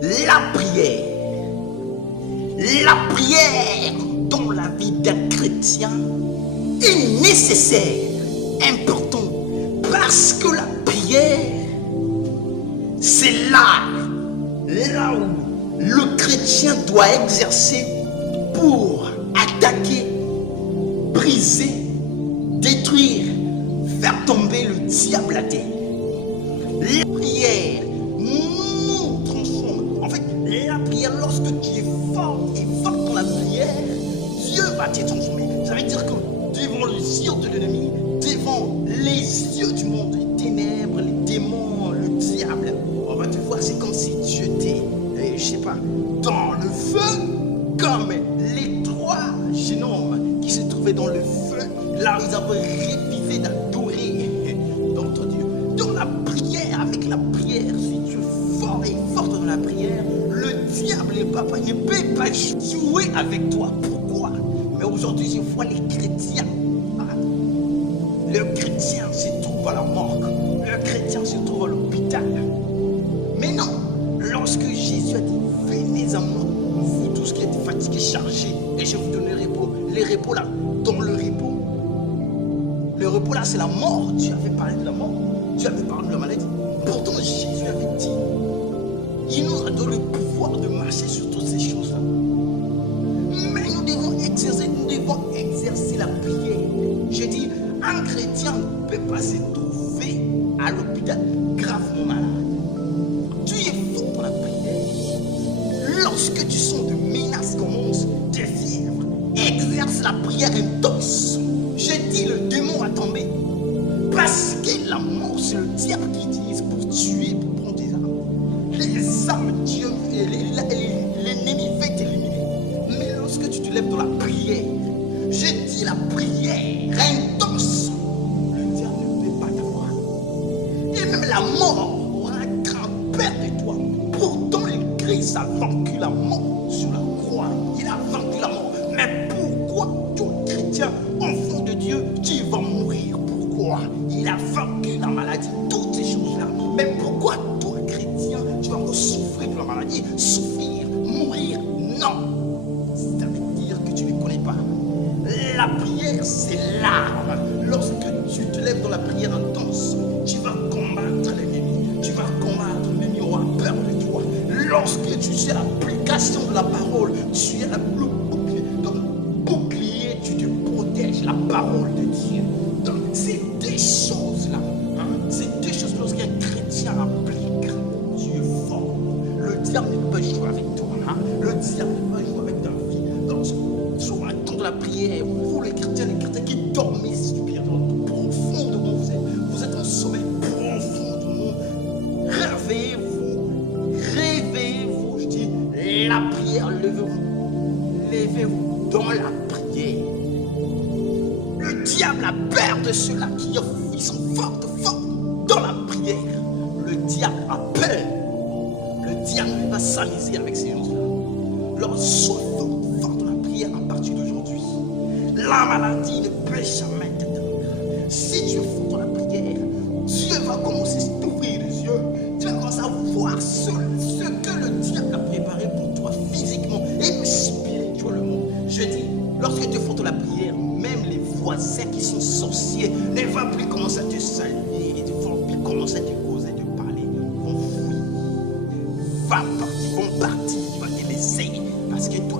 La prière. La prière dans la vie d'un chrétien est nécessaire, important, parce que la prière, c'est là où le chrétien doit exercer pour attaquer, briser, détruire, faire tomber le diable à terre. La prière nous transforme. En fait, la prière, lorsque tu es fort et fort dans la prière, Dieu va te transformer. Ça veut dire que devant les yeux de l'ennemi, devant les yeux du monde, les ténèbres, les démons, le diable, on va te voir, c'est comme si Dieu était, je sais pas, dans le feu, comme les trois jeunes hommes qui se trouvaient dans le feu, là où ils avaient rêvé d'adorer notre Dieu. Dans la prière, avec la prière, si tu es fort et forte dans la prière, le diable et papa ne peut pas jouer avec toi. Pourquoi? Mais aujourd'hui, je vois les chrétiens. Le chrétien se trouve à la morgue. Le chrétien se trouve à l'hôpital. Mais non, lorsque Jésus a dit, venez à moi, vous tous qui êtes fatigués, chargés, et je vous donne le repos. Les repos là, dans le repos là, c'est la mort. Dieu avait parlé de la mort. Dieu avait parlé de la maladie. Pourtant, Jésus avait dit, il nous a donné le pouvoir de marcher sur toutes ces choses-là. Mais nous devons exercer la prière. Je dis, un chrétien ne peut pas se trouver à l'hôpital gravement malade. Tu es fort pour la prière. Lorsque tu sens de menaces commencent, des fièvres, exerce la prière intense. Je dis, le démon va tomber. Parce que la mort, c'est le diable qui utilise pour tuer, pour prendre des armes. Les armes, Dieu, l'ennemi va t'éliminer. Mais lorsque tu te lèves dans la prière, je dis la prière intense, le diable ne peut pas t'avoir. Et même la mort aura grand-peur de toi. Pourtant, le Christ a vaincu la mort sur la croix. Il a vaincu la mort. Mais pourquoi, toi, chrétien, enfant de Dieu, tu vas mourir? Pourquoi? Il a vaincu la maladie, toutes ces choses-là. Mais pourquoi, toi, chrétien, tu vas encore souffrir de la maladie? Souffrir, mourir? Non. Ça veut dire que tu ne connais pas. La prière, c'est l'arme. Lorsque tu te lèves dans la prière intense, tu vas combattre l'ennemi. Tu vas combattre l'ennemi, aura peur de toi. Lorsque tu sais l'application de la parole, tu es le bouclier. Donc, bouclier, tu te protèges, la parole de Dieu. Donc, c'est des choses-là. C'est des choses lorsqu'un chrétien applique. Tu es fort. Le diable ne peut pas jouer avec toi. Le diable ne peut pas jouer avec ta vie. Donc, sur un temps de la prière, vous les chrétiens qui dormez spirituellement, profondément, vous êtes en sommeil profondément. Réveillez-vous, je dis, la prière, levez-vous dans la prière. Le diable a peur de ceux-là qui sont forts dans la prière. Le diable a peur. Le diable va s'amuser avec ces gens-là. Alors, sois fort dans la prière à partir d'aujourd'hui. La maladie ne peut jamais t'atteindre. Si tu es fort dans la prière, Dieu va commencer à t'ouvrir les yeux. Tu vas commencer à voir ce que le diable a préparé pour toi physiquement et spirituellement. Je dis, lorsque tu es fort dans la prière, même les voisins qui sont sorciers ne vont plus commencer à te saluer, ils ne vont plus commencer à te causer de parler, ils vont fuir. Vont partir, tu vas te laisser parce que toi